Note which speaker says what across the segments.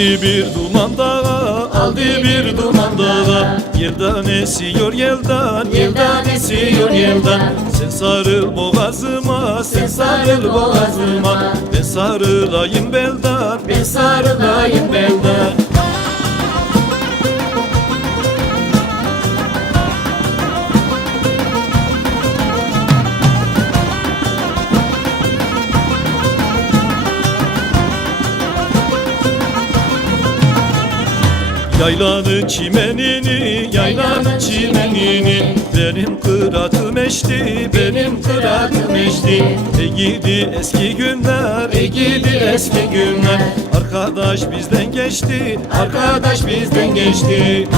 Speaker 1: Aldı bir duman dağa, aldı bir duman dağa. Yeldan esiyor yeldan, yeldan esiyor yeldan. Sen sarıl boğazıma, sen sarıl boğazıma. Ben sarılayım beldan, ben sarılayım beldan Yaylanın çimenini, yaylanın çimenini. Benim kıratım eşti, benim kıratım eşti. Ey gidi eski günler, ey gidi eski günler. Arkadaş bizden geçti, arkadaş bizden geçti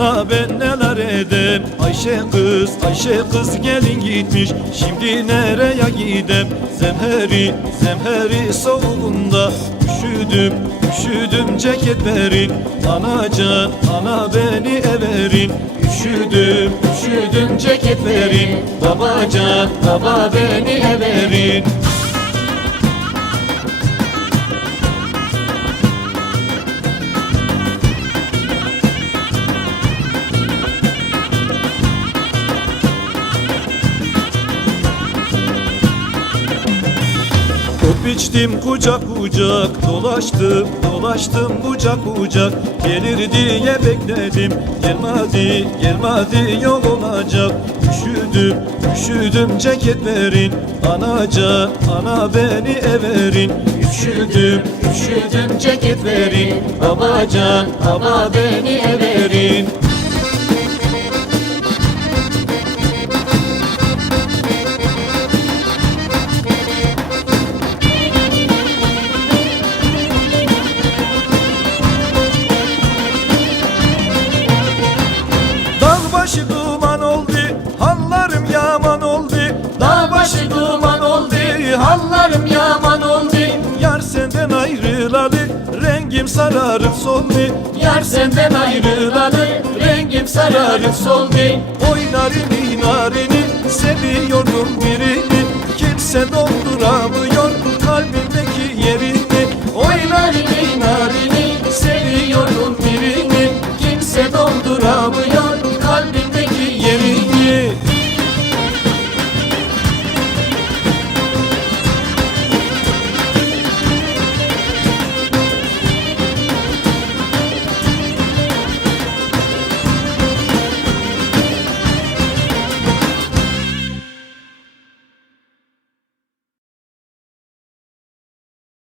Speaker 1: Ana ben neler edem? Ayşe kız Ayşe kız gelin gitmiş. Şimdi nereye gidem? Zemheri zemheri soğuğunda Üşüdüm üşüdüm ceket verin. Anacan ana beni everin. Üşüdüm üşüdüm ceket verin. Babacan baba beni everin Ot biçtim kucak kucak Dolaştım dolaştım bucak bucak. Gelir diye bekledim Gelmedi gelmedi yol olacak. Üşüdüm üşüdüm ceket verin Anacan ana beni everin. Üşüdüm üşüdüm ceket verin Babacan baba beni everin başı duman oldu, hallarım yaman oldu. Dağ başı duman oldu, hallarım yaman oldu. Yar senden ayrılalı, rengim sararıp soldu. Yar senden ayrılalı, rengim sararıp soldu. Oy narini narini, seviyordum birini. Kimse dolduramıyor